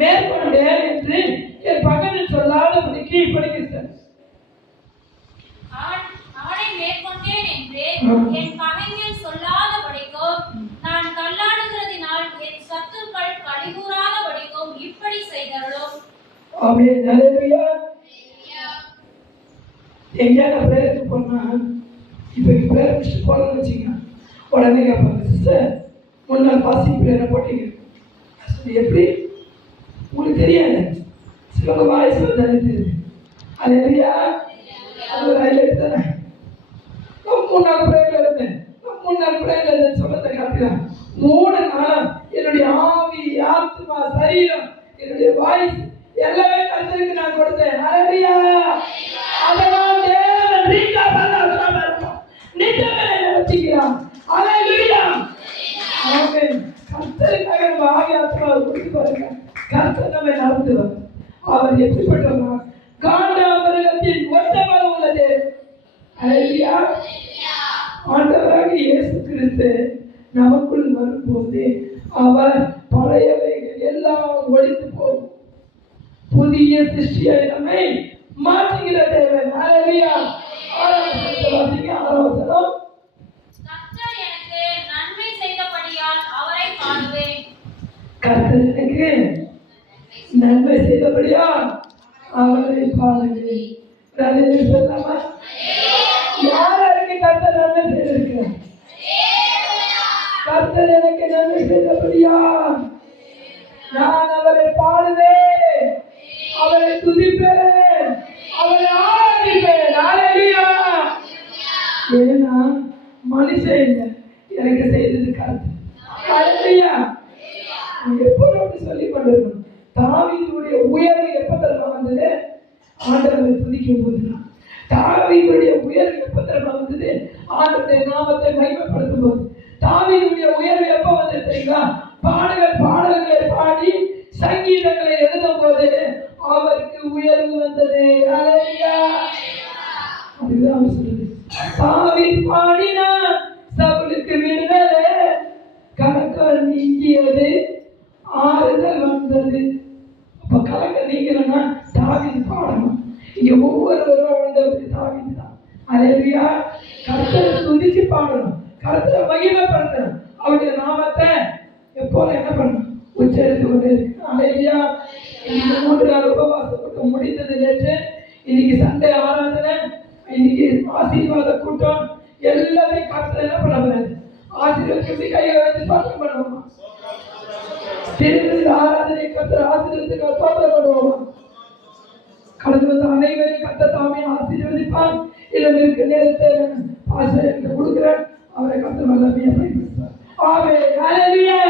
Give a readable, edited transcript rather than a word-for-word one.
மேற்கொண்டேன் என்று என் பகலில் சொல்லாதபடிக்கு இப்படிக்கிறேன். அவனை மேற்கொண்டேன் என்று என் பகைஞர் சொல்லாதபடிக்கும் நான் தள்ளாடுகிறதினால் என் சத்துருக்கள் கலிகூறாதபடிக்கும் இப்படி செய்தருளும். ஆமென். ஹல்லேலூயா. எங்கேயாவது பிரேயருக்கு போனா இப்போ பிரேயர் போறோம்னு வச்சுங்க, உடனே கேட்பாங்க, சிஸ்டர் முன்னாள் பாசிங் பிரேயரை போட்டீங்க எப்படி உங்களுக்கு தெரியாது, சிவங்க வாய்ஸ் தானே தெரியுது. ஹல்லேலூயா. அது ஒரு ஹைலைட் தானே. 3 நாள் பிரேயர்ல இருந்தேன், 3 நாள் பிரேயர்ல இருந்தேன் சொல்லத்தை காட்டுறேன். 3 நாளா என்னுடைய ஆவி, ஆத்மா, சரீரம், என்னுடைய வாய்ஸ் எல்லாமே கர்த்தருக்கு நான் கொடுத்தேன். ஹல்லேலூயா. அதனால் தேவன் நிஜமே வச்சுக்கிறான். ஹல்லேலூயா. ஆமென். கர்த்தருக்காக நம்ம ஆவி ஆத்மாவை கொடுத்து பாருங்க, கர்த்தர் நம்மை நடத்துவார். அவர் எப்படிப்பட்டவர்? காண்டாமிருகத்தின் ஒத்தமாக உள்ளது. ஹல்லேலூயா. ஆண்டவராக இயேசு கிறிஸ்து நமக்குள் வரும்போது அவர் பழையவைகள் எல்லாம் ஒழித்து போகும், புதிய சிருஷ்டியை நம்மை மாற்றுகிற தேவன். ஹல்லேலூயா. ஆராதனை கர்த்தர் எனக்கு நன்மை செய்தபடியால் அவரை பாடுவேன். கர்த்தர் எனக்கு நன்மை செய்தபடியால் அவரை பாடுவேன். சொல்லலாமா? யாருக்கு கர்த்தர் நன்மை செய்திருக்கிறார்? கர்த்தர் எனக்கு நன்மை செய்தபடியால் நான் அவரை பாடுவேன், அவரை துதிப்பேன், அவரை ஆராதிப்பேன். ஹல்லேலூயா. ஏன்னா மனுஷன் இல்லை, எனக்கு செய்தது கர்த்தர். ஹல்லேலூயா. எப்போதும் அப்படி சொல்லி கொண்டிருக்கணும். தாவீதுடைய உயர்வு எப்ப தரமா வந்தது? ஆண்டவரை துதிக்கும் போதுதான். தாவீதுடைய உயர்வு எப்ப தரமா வந்தது? ஆண்டவருடைய நாமத்தை மகிமைப்படுத்தும் போது. தாவீதுடைய உயர்வு எப்ப வந்தது தெரியுங்களா? பாடல்களை பாடி சங்கீதங்களை எழுதும் போது அவருக்கு உயர்வு வந்தது. ஹல்லேலூயா. அதுதான் அவர் சொல்றது. தாவீது பாடினார், சவுலுக்கு விடுதலை, கலக்கம் நீங்கியது, ஆறுதல் வந்தது. அப்ப கலக்கம் நீங்கணும்னா தாவீது பாடணும். இங்க ஒவ்வொருவரும் வாழ்ந்தவருக்கு தாவீது தான். ஹல்லேலூயா. கர்த்தரை துதிச்சு பாடணும், கர்த்தரை மகிமைப்படுத்தணும், அவருடைய நாமத்தை எப்போதும் என்ன பண்ணணும்? உச்சரித்து கொண்டே இருக்கு. ஹல்லேலூயா. இன்னைக்கு 3 நாள் உபவாசப்பட்டு முடிந்தது நேற்று. இன்னைக்கு சண்டே ஆராதனை, இன்னைக்கு ஆசீர்வாத கூட்டம், எல்லாத்தையும் கர்த்தர் என்ன பண்ண போறாரு? ஆசீர்வாதத்தை கையை வச்சு ஸ்தோத்திரம் பண்ணுவோமா? திருவிழா ஆராதனை கர்த்தர் ஆசீர்வாதத்துக்கு ஸ்தோத்திரம் பண்ணுவோமா? கடந்து வந்த அனைவரையும் கர்த்தர் தாமே ஆசீர்வதிப்பார். இதில் இருக்க நேரத்தை ஆசிரியருக்கு கொடுக்கிறேன், அவரை கர்த்தர் வல்லமையை பயன்படுத்துவார். ஆமென். ஹல்லேலூயா.